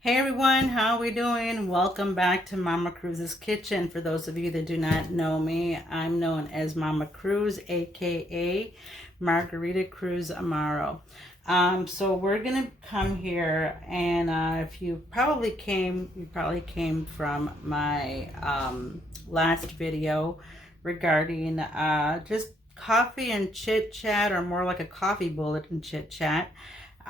Hey everyone, how are we doing? Welcome back to Mama Cruz's Kitchen. For those of you that do not know me, I'm known as Mama Cruz, aka Margarita Cruz Amaro. So we're gonna come here, and if you probably came from my last video regarding just coffee and chit chat, or more like a coffee bullet and chit chat.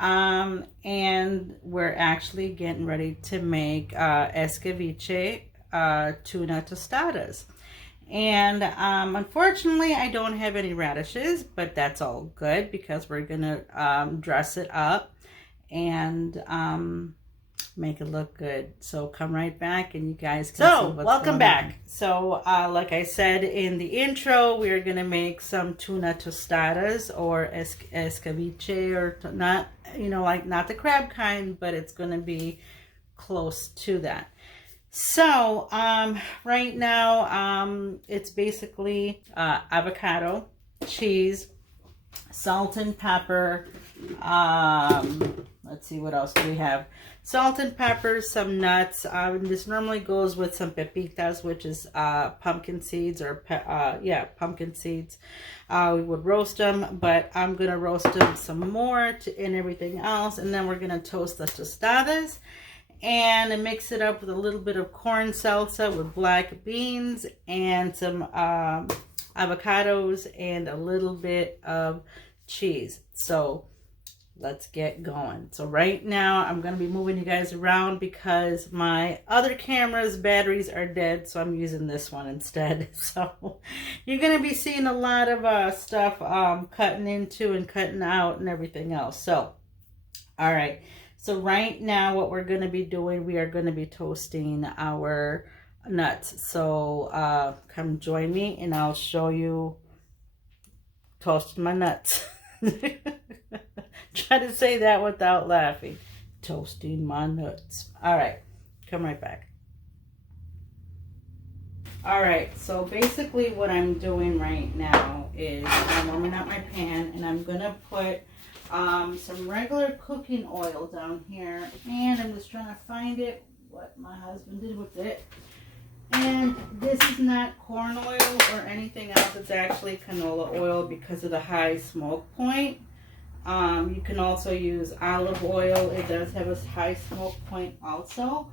And we're actually getting ready to make ceviche tuna tostadas. And unfortunately, I don't have any radishes, but that's all good because we're gonna dress it up and make it look good. So come right back and you guys can see what's welcome back on. So like I said in the intro, we're gonna make some tuna tostadas, or ceviche, or not, you know, like not the crab kind, but it's gonna be close to that. So right now it's basically avocado, cheese, salt and pepper. Let's see, what else do we have? Salt and pepper, some nuts. This normally goes with some pepitas, which is pumpkin seeds, or pumpkin seeds. We would roast them, but I'm gonna roast them some more and everything else, and then we're gonna toast the tostadas and mix it up with a little bit of corn salsa with black beans and some avocados and a little bit of cheese. So let's get going. So right now I'm going to be moving you guys around because my other camera's batteries are dead, so I'm using this one instead. So you're going to be seeing a lot of stuff cutting into and cutting out and everything else. So all right, so right now what we're going to be doing, we are going to be toasting our nuts. So come join me and I'll show you toasting my nuts. Try to say that without laughing. Toasting my nuts. All right, come right back. All right, so basically what I'm doing right now is I'm warming up my pan, and I'm gonna put some regular cooking oil down here, and I'm just trying to find it, what my husband did with it. And this is not corn oil or anything else. It's actually canola oil because of the high smoke point. You can also use olive oil. It does have a high smoke point also.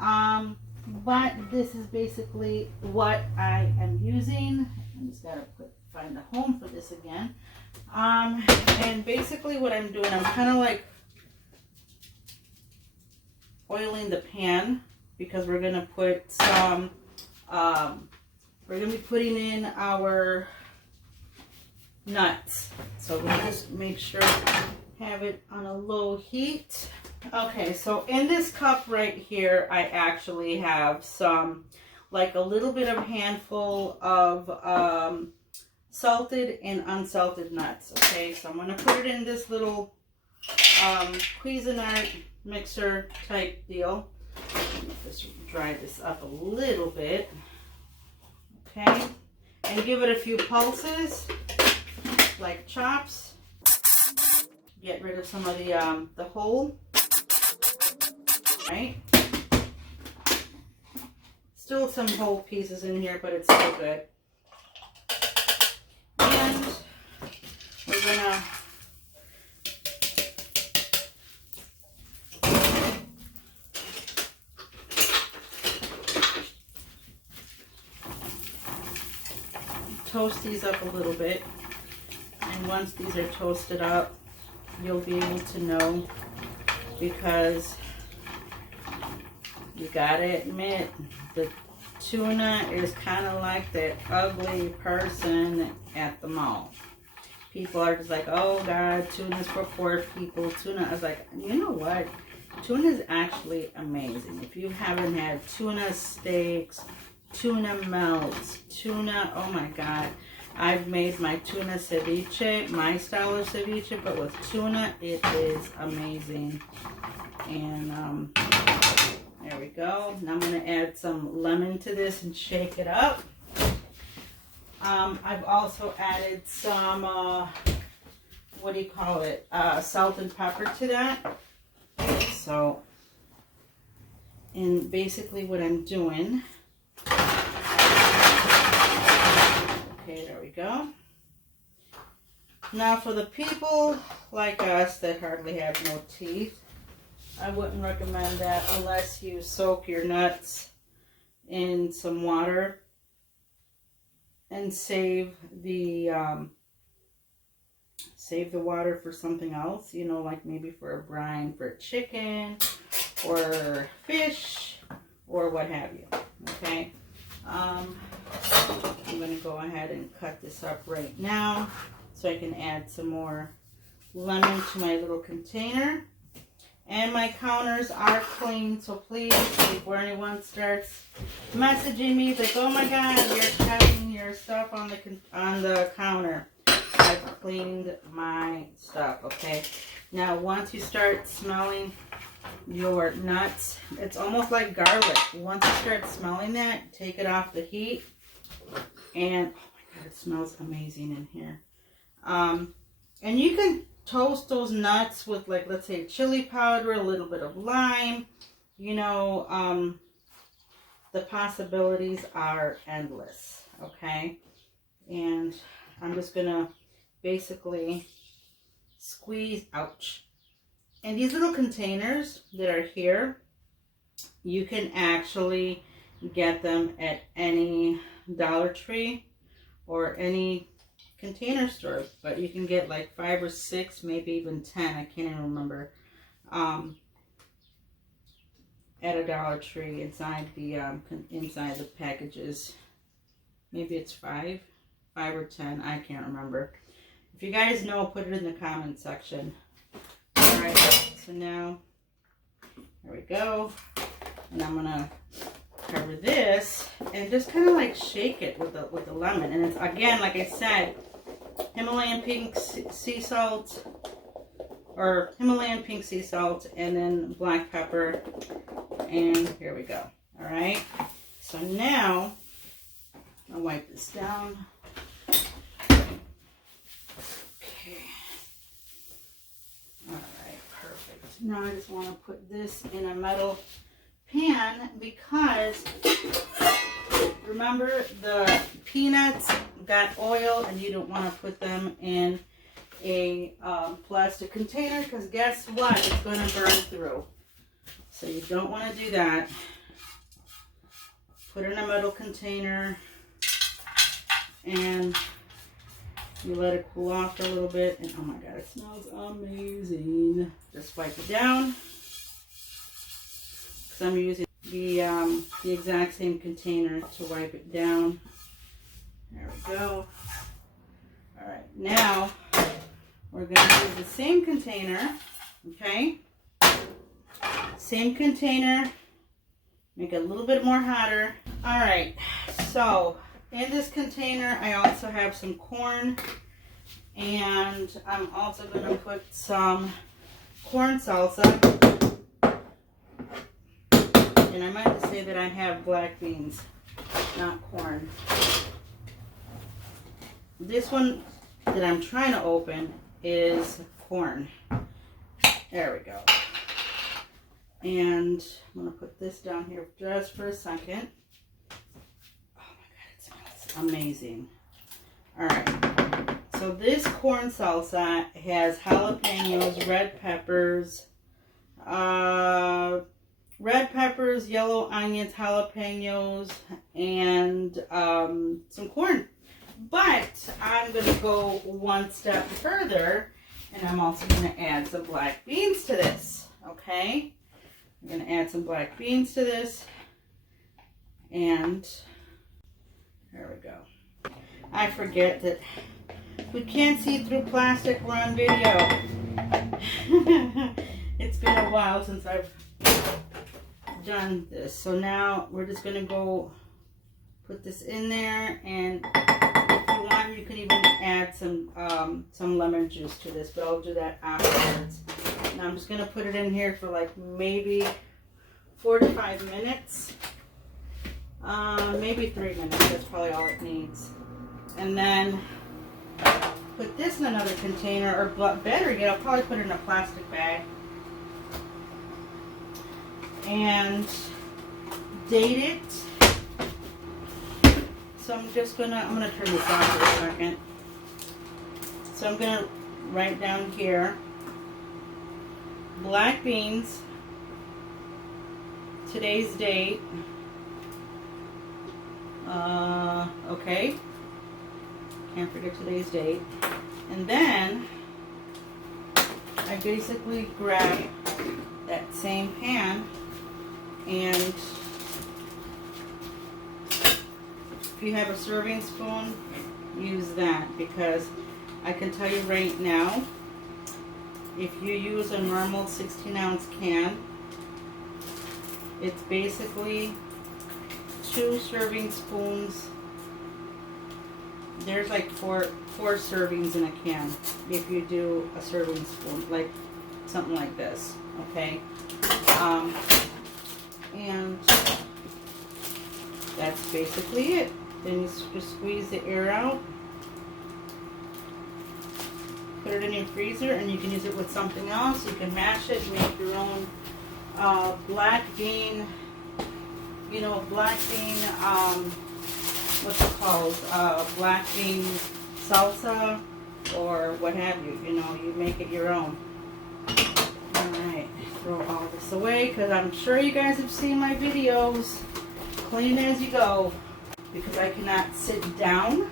But this is basically what I am using. I just gotta find a home for this again. And basically what I'm doing, I'm kind of like oiling the pan, because we're gonna put some, we're gonna be putting in our nuts. So we'll just make sure to have it on a low heat. Okay, so in this cup right here, I actually have some, like a little bit of handful of salted and unsalted nuts. Okay, so I'm gonna put it in this little Cuisinart mixer type deal. Just dry this up a little bit, okay, and give it a few pulses, like chops. Get rid of some of the whole. Right? Still some whole pieces in here, but it's still good. And we're gonna toast these up a little bit, and once these are toasted up, you'll be able to know, because you gotta admit, the tuna is kind of like that ugly person at the mall. People are just like, oh God, tuna's for poor people. Tuna is like, you know what? Tuna is actually amazing. If you haven't had tuna steaks, tuna melts, tuna, oh my God. I've made my tuna ceviche, my style of ceviche, but with tuna, it is amazing. And there we go. Now I'm going to add some lemon to this and shake it up. I've also added some, what do you call it, salt and pepper to that. So And basically what I'm doing, okay, there we go. Now for the people like us that hardly have no teeth, I wouldn't recommend that unless you soak your nuts in some water and save the water for something else, you know, like maybe for a brine for chicken or fish or what have you. Okay, I'm going to go ahead and cut this up right now so I can add some more lemon to my little container. And my counters are clean, so please, before anyone starts messaging me like, oh my god, you're cutting your stuff on the counter, I've cleaned my stuff. Okay, now once you start smelling your nuts, it's almost like garlic. Once you start smelling that, take it off the heat, and oh my god, it smells amazing in here. And you can toast those nuts with, like, let's say chili powder, a little bit of lime. You know, the possibilities are endless. Okay, and I'm just gonna basically squeeze, ouch. And these little containers that are here, you can actually get them at any Dollar Tree or any container store, but you can get like 5 or 6, maybe even 10, I can't even remember, at a Dollar Tree inside the packages. Maybe it's 5 or 10, I can't remember. If you guys know, put it in the comment section. Alright, so now there we go, and I'm gonna cover this and just kind of like shake it with the lemon. And it's, again, like I said, Himalayan pink sea salt, or Himalayan pink sea salt, and then black pepper, and here we go. All right, so now I'll wipe this down. Okay, all right, perfect. Now I just want to put this in a metal pan because remember, the peanuts got oil, and you don't want to put them in a plastic container, because guess what? It's going to burn through. So you don't want to do that. Put it in a metal container, and you let it cool off for a little bit. And oh my god, it smells amazing. Just wipe it down, because I'm using the exact same container to wipe it down. There we go. All right, now we're going to use the same container. Okay, same container, make it a little bit more hotter. All right, so in this container I also have some corn, and I'm also going to put some corn salsa. And I meant to say that I have black beans, not corn. This one that I'm trying to open is corn. There we go. And I'm going to put this down here just for a second. Oh my god, it smells amazing. Alright, so this corn salsa has jalapenos, red peppers, yellow onions, jalapenos, and some corn. But I'm going to go one step further, and I'm also going to add some black beans to this. Okay? I'm going to add some black beans to this. And there we go. I forget that we can't see through plastic. We're on video. It's been a while since I've done this. So now we're just going to go put this in there, and if you want, you can even add some lemon juice to this, but I'll do that afterwards. Now I'm just going to put it in here for like maybe 4 to 5 minutes. Maybe 3 minutes, that's probably all it needs. And then put this in another container, or better yet, I'll probably put it in a plastic bag. And date it. So I'm gonna turn this on for a second. So I'm gonna write down here, black beans, today's date. Okay. Can't forget today's date. And then I basically grab that same pan, and if you have a serving spoon, use that, because I can tell you right now, if you use a normal 16-ounce can, it's basically 2 serving spoons. There's like four servings in a can if you do a serving spoon, like something like this, okay? And that's basically it. Then you just squeeze the air out, put it in your freezer, and you can use it with something else. You can mash it, make your own black bean, you know, black bean, what's it called, black bean salsa, or what have you. You know, you make it your own. Alright, throw all this away, because I'm sure you guys have seen my videos. Clean as you go, because I cannot sit down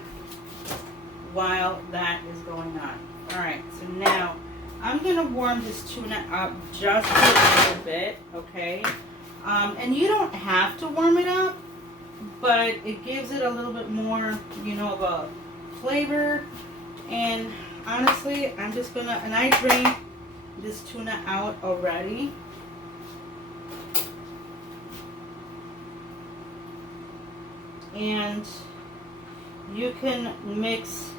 while that is going on. Alright, so now I'm going to warm this tuna up just a little bit, okay? And you don't have to warm it up, but it gives it a little bit more, you know, of a flavor. And honestly, I'm just going to, and I drained this tuna out already. And you can mix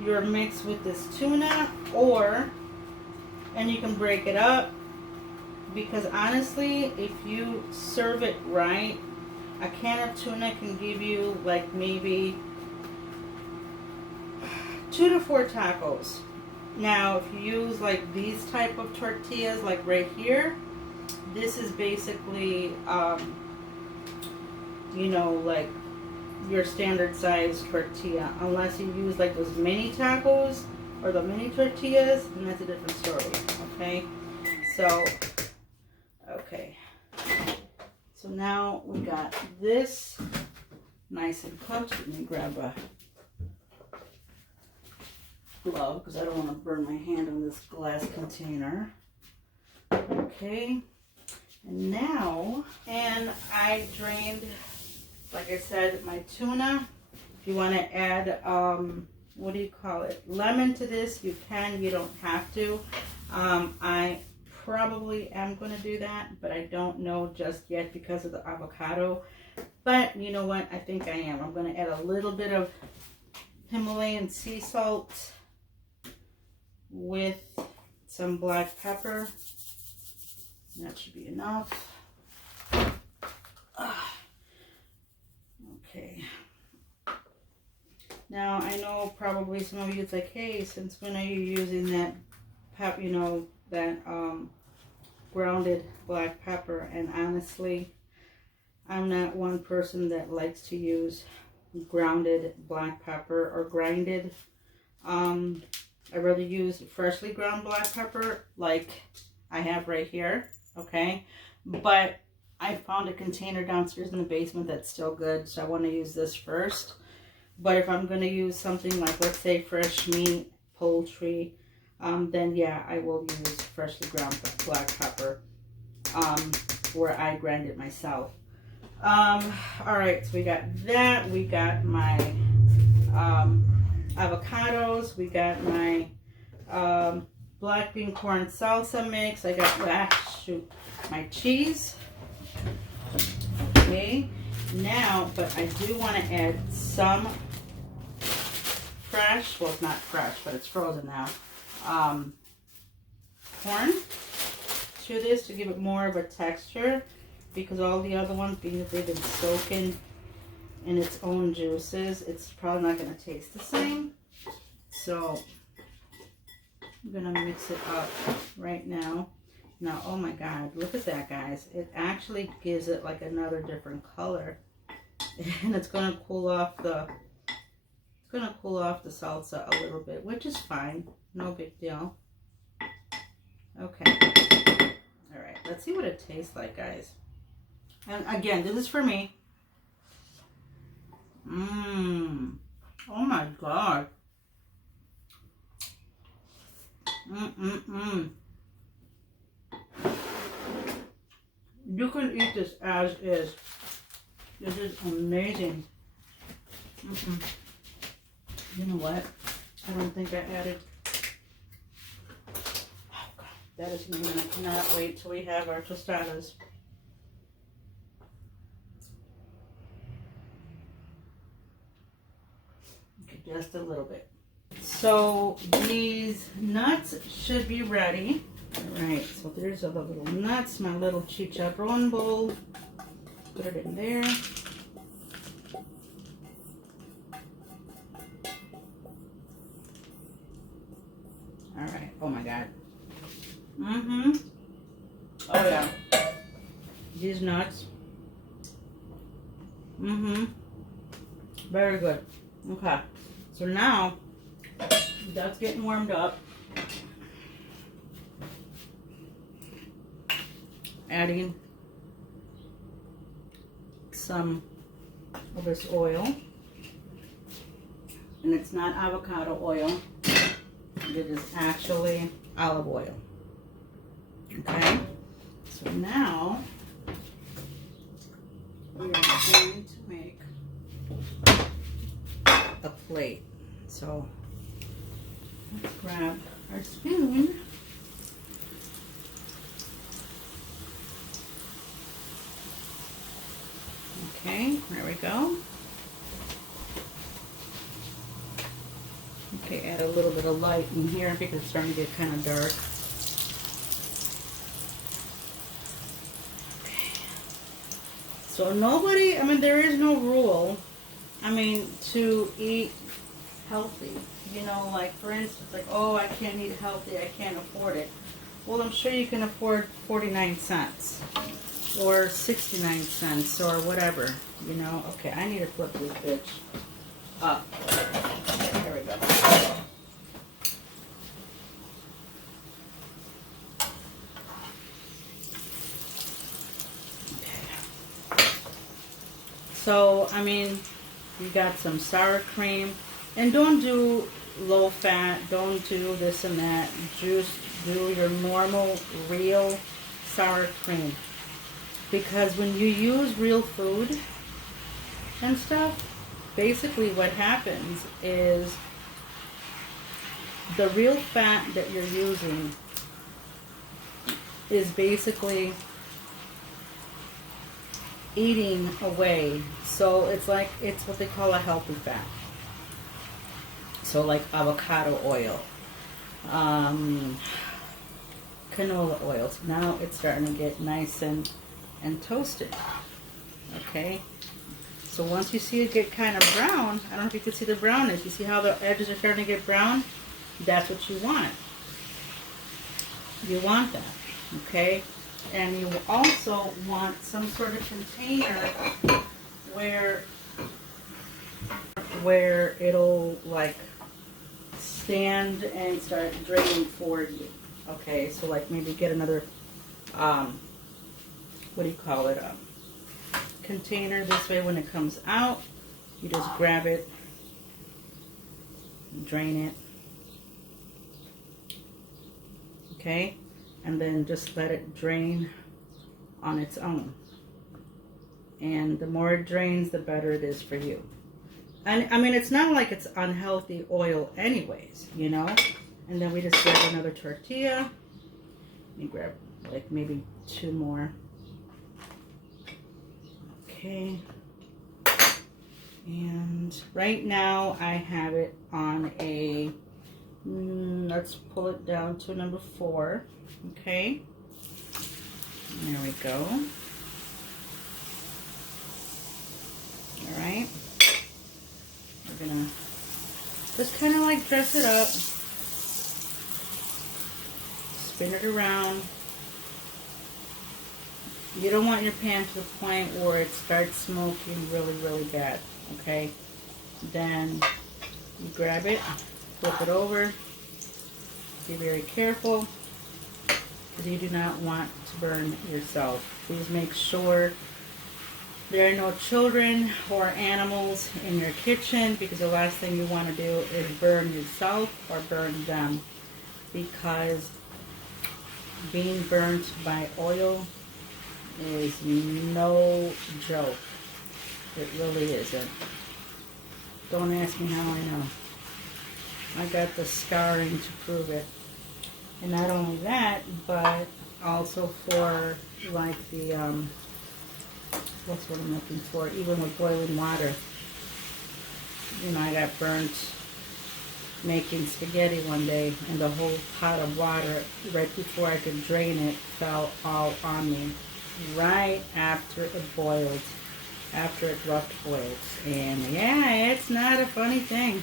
your mix with this tuna, and you can break it up, because honestly, if you serve it right, a can of tuna can give you like maybe 2 to 4 tacos. Now if you use like these type of tortillas, like right here, this is basically you know, like your standard size tortilla. Unless you use like those mini tacos or the mini tortillas, then that's a different story. Okay, so okay, so now we got this nice and cooked. Let me grab a glove because I don't want to burn my hand on this glass container. Okay, and now, and I drained, like I said, my tuna. If you want to add, what do you call it, lemon to this, you can. You don't have to. I probably am going to do that, but I don't know just yet because of the avocado. But you know what? I think I am. I'm going to add a little bit of Himalayan sea salt with some black pepper. That should be enough. Okay. Now I know probably some of you, it's like, hey, since when are you using that you know, that grounded black pepper? And honestly, I'm not one person that likes to use grounded black pepper or grinded. I rather use freshly ground black pepper like I have right here, okay? But I found a container downstairs in the basement that's still good, so I want to use this first. But if I'm going to use something like, let's say, fresh meat, poultry, then yeah, I will use freshly ground black pepper, where I grind it myself. Alright, so we got that. We got my avocados. We got my black bean corn salsa mix. I got my cheese. Okay, now, but I do want to add some fresh, well, it's not fresh, but it's frozen now, corn to this to give it more of a texture, because all the other ones, being that they've been soaking in its own juices, it's probably not going to taste the same. So I'm going to mix it up right now. Now, oh my God, look at that, guys. It actually gives it like another different color. And it's going to cool off the salsa a little bit, which is fine. No big deal. Okay. All right, let's see what it tastes like, guys. And again, this is for me. Oh my God. You can eat this as is. This is amazing. You know what? I don't think I added. Oh God, that is amazing. I cannot wait till we have our tostadas. Okay, just a little bit. So these nuts should be ready. All right, so there's all the little nuts, my little chicharron bowl. Put it in there. All right, oh my God. Oh yeah. These nuts. Very good. Okay, so now that's getting warmed up. Adding some of this oil, and it's not avocado oil, it is actually olive oil. Okay, so now we are going to make a plate. So let's grab our spoon. Okay, there we go. Okay, add a little bit of light in here because it's starting to get kind of dark. Okay. So nobody, I mean, there is no rule, I mean, to eat healthy. You know, like for instance, like, oh, I can't eat healthy, I can't afford it. Well, I'm sure you can afford 49 cents. Or 69 cents or whatever, you know. Okay, I need to flip this bitch up. There we go. Okay. So, I mean, you got some sour cream. And don't do low fat. Don't do this and that. Just do your normal, real sour cream. Because when you use real food and stuff, basically what happens is the real fat that you're using is basically eating away. So it's like, it's what they call a healthy fat. So like avocado oil, canola oils. Now it's starting to get nice and toasted. Okay, so once you see it get kind of brown, I don't know if you can see the brownness. You see how the edges are starting to get brown? That's what you want. You want that, okay? And you also want some sort of container where it'll like stand and start draining for you. Okay, so like maybe get another what do you call it, container. This way when it comes out, you just grab it, drain it, okay, and then just let it drain on its own. And the more it drains, the better it is for you. And I mean, it's not like it's unhealthy oil anyways, you know. And then we just grab another tortilla. Let me grab like maybe 2 more. Okay, and right now I have it on a, let's pull it down to number 4, okay, there we go. All right, we're gonna just kind of like dress it up, spin it around, You don't want your pan to the point where it starts smoking really, really bad, okay? Then you grab it, flip it over. Be very careful because you do not want to burn yourself. Please make sure there are no children or animals in your kitchen, because the last thing you want to do is burn yourself or burn them, because being burnt by oil is no joke. It really isn't. Don't ask me how I know. I got the scarring to prove it. And not only that, but also for like the, what's what I'm looking for, even with boiling water. You know, I got burnt making spaghetti one day, and the whole pot of water, right before I could drain it, fell all on me. Right after it boiled. After it rough boiled. And yeah, it's not a funny thing.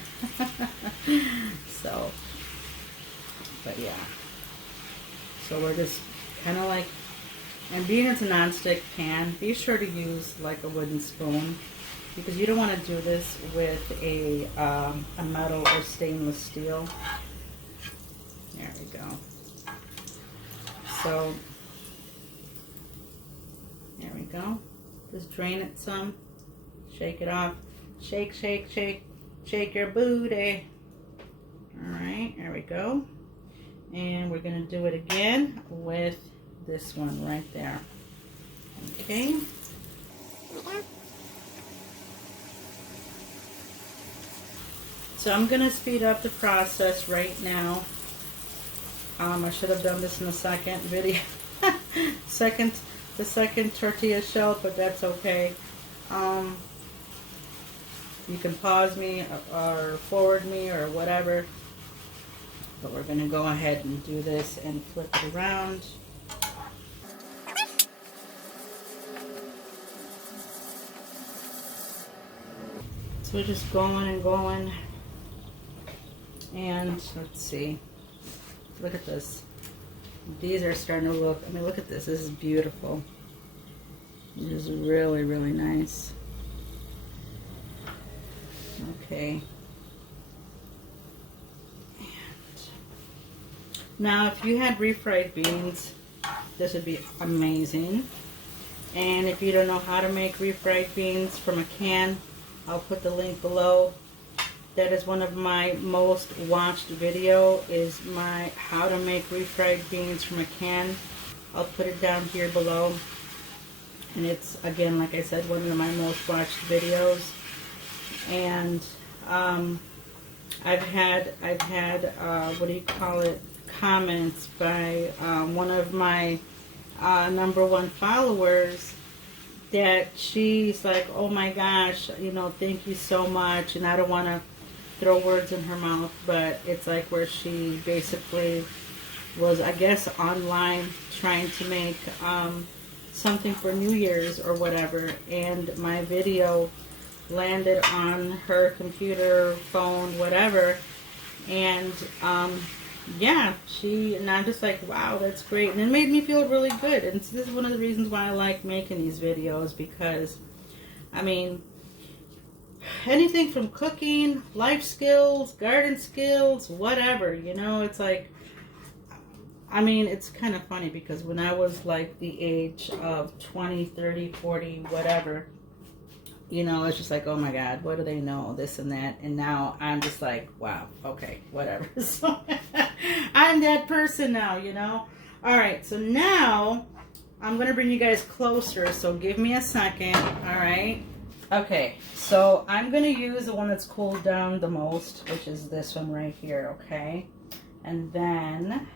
So, but yeah. So we're just kind of like, and being it's a non-stick pan, be sure to use like a wooden spoon, because you don't want to do this with a metal or stainless steel. There we go. So, there we go. Just drain it some, shake it off, shake, shake, shake, shake your booty. All right, there we go. And we're gonna do it again with this one right there. Okay. So I'm gonna speed up the process right now. I should have done this in the second video. The second tortilla shell, but that's okay. You can pause me or forward me or whatever. But we're going to go ahead and do this and flip it around. So we're just going and going. And let's see. Look at this. These are starting to look, I mean, look at this. This is beautiful. This is really, really nice. Okay. Now, if you had refried beans, this would be amazing. And if you don't know how to make refried beans from a can, I'll put the link below. That is one of my most watched video, is my how to make refried beans from a can. I'll put it down here below. And it's, again, like I said, one of my most watched videos. And I've had what do you call it, comments by one of my #1 followers, that she's like, oh my gosh, you know, thank you so much. And I don't want to throw words in her mouth, but it's like where she basically was, I guess, online trying to make something for New Year's or whatever, and my video landed on her computer, phone, whatever, and yeah, and I'm just like, wow, that's great. And it made me feel really good. And this is one of the reasons why I like making these videos, because, I mean, anything from cooking, life skills, garden skills, whatever, you know, it's like, I mean, it's kind of funny because when I was like the age of 20, 30, 40, whatever, you know, it's just like, oh my God, what do they know, this and that. And now I'm just like, wow, okay, whatever. So I'm that person now, you know. All right, so now I'm going to bring you guys closer, so give me a second, all right? Okay, so I'm going to use the one that's cooled down the most, which is this one right here, okay? And then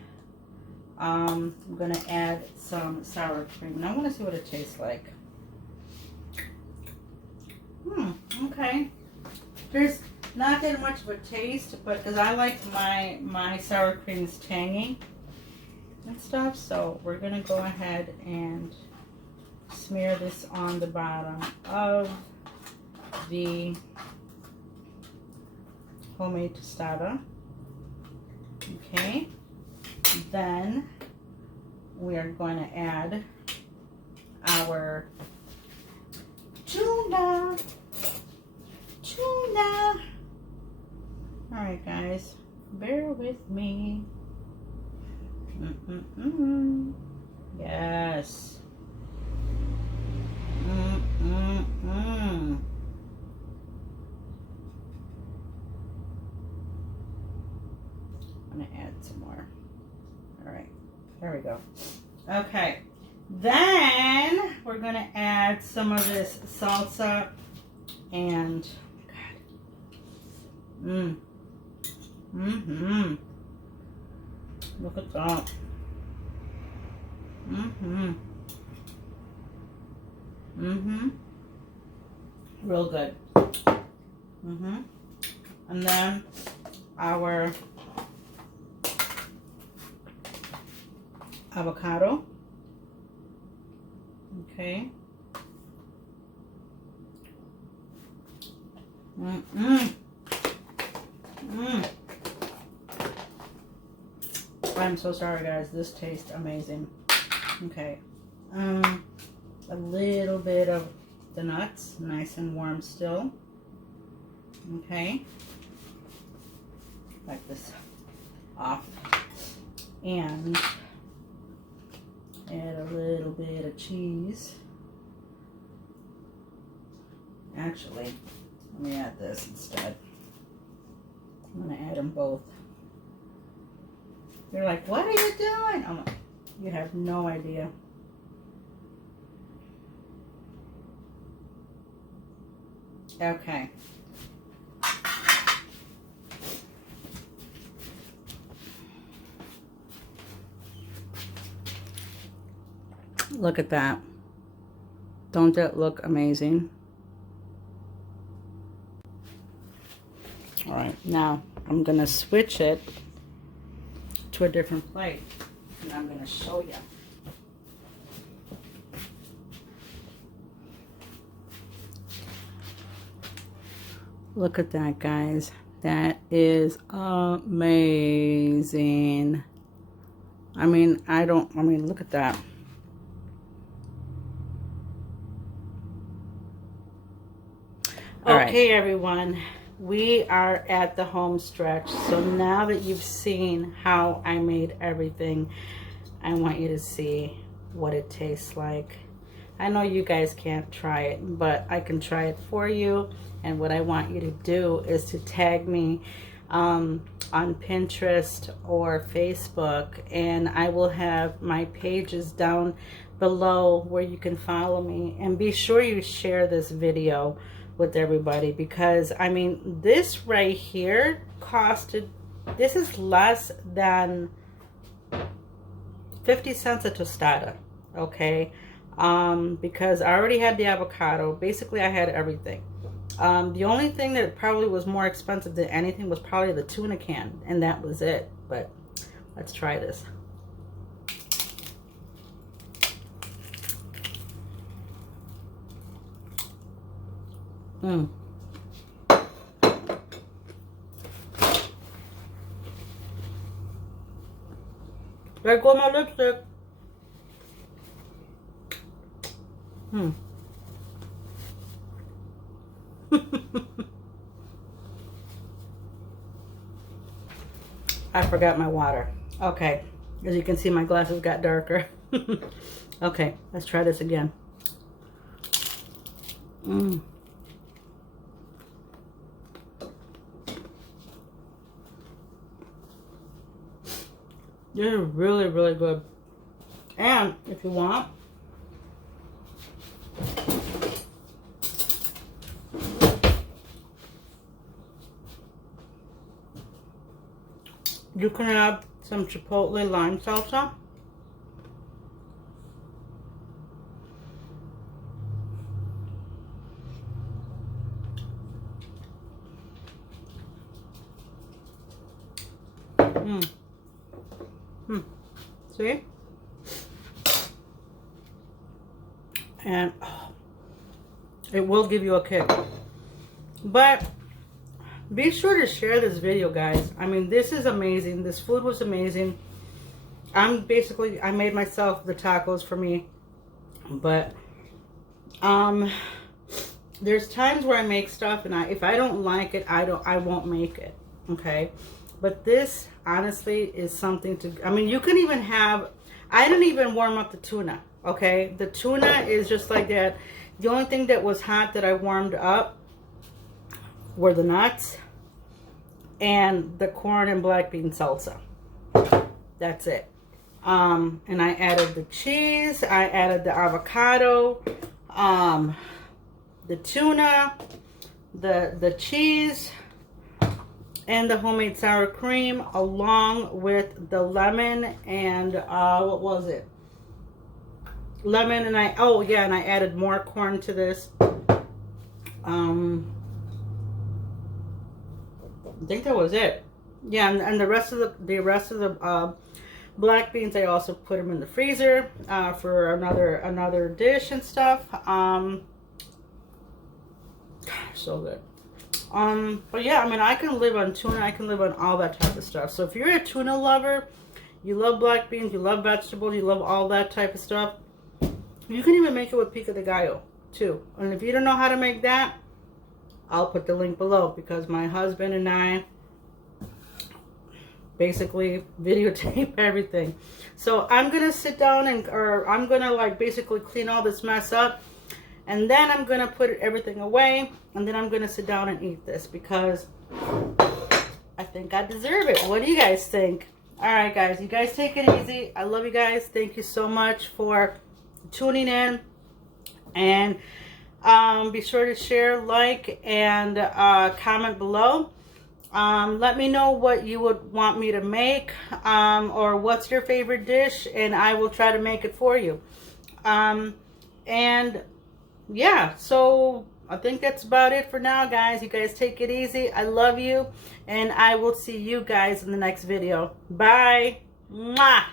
I'm going to add some sour cream. And I want to see what it tastes like. Okay. There's not that much of a taste, but because I like my sour creams tangy and stuff, so we're going to go ahead and smear this on the bottom of the homemade tostada. Okay. Then we are going to add our tuna. Tuna. Alright, guys. Bear with me. Yes. I'm going to add some more. Alright. There we go. Okay. Then we're going to add some of this salsa and look at that. Real good. And then our avocado. Okay. I'm so sorry, guys. This tastes amazing. Okay. A little bit of the nuts, nice and warm still. Okay. Like this off. And add a little bit of cheese. Actually, let me add this instead. I'm going to add them both. You're like, what are you doing? I'm like, you have no idea. Okay. Look at that. Don't that look amazing? All right, now I'm gonna switch it to a different plate and I'm gonna show you. Look at that, guys. That is amazing. I mean, look at that. All okay, right. Everyone, we are at the home stretch. So now that you've seen how I made everything, I want you to see what it tastes like. I know you guys can't try it, but I can try it for you. And what I want you to do is to tag me on Pinterest or Facebook, and I will have my pages down below where you can follow me. And be sure you share this video with everybody, because I mean, this right here costed, this is less than 50 cents a tostada, okay? Because I already had the avocado. Basically, I had everything. The only thing that probably was more expensive than anything was probably the tuna can, and that was it. But let's try this. There go my lipstick. I forgot my water. Okay, as you can see, my glasses got darker. Okay, let's try this again. This is really, really good. And if you want, you can add some chipotle lime salsa. See? And it will give you a kick. But be sure to share this video, guys. I mean, this is amazing. This food was amazing. I made myself the tacos for me. But There's times where I make stuff and if I don't like it, I won't make it. Okay. But this honestly is something to, I mean, you can even have, I didn't even warm up the tuna. Okay. The tuna is just like that. The only thing that was hot that I warmed up were the nuts and the corn and black bean salsa. That's it. And I added the cheese, I added the avocado, the tuna, the cheese, and the homemade sour cream, along with the lemon and what was it? Lemon, and oh yeah, and I added more corn to this. I think that was it. Yeah, and the rest of the black beans, I also put them in the freezer for another dish and stuff. So good. But yeah, I mean, I can live on tuna. I can live on all that type of stuff. So if you're a tuna lover, you love black beans, you love vegetables, you love all that type of stuff, you can even make it with pico de gallo too. And if you don't know how to make that, I'll put the link below, because my husband and I basically videotape everything. So I'm gonna sit down or I'm gonna like basically clean all this mess up, and then I'm gonna put everything away, and then I'm gonna sit down and eat this, because I think I deserve it. What do you guys think? All right, guys, you guys take it easy. I love you guys. Thank you so much for tuning in, and be sure to share, like, and comment below. Let me know what you would want me to make, or what's your favorite dish, and I will try to make it for you. And yeah, so I think that's about it for now, guys. You guys take it easy. I love you, and I will see you guys in the next video. Bye. Mwah.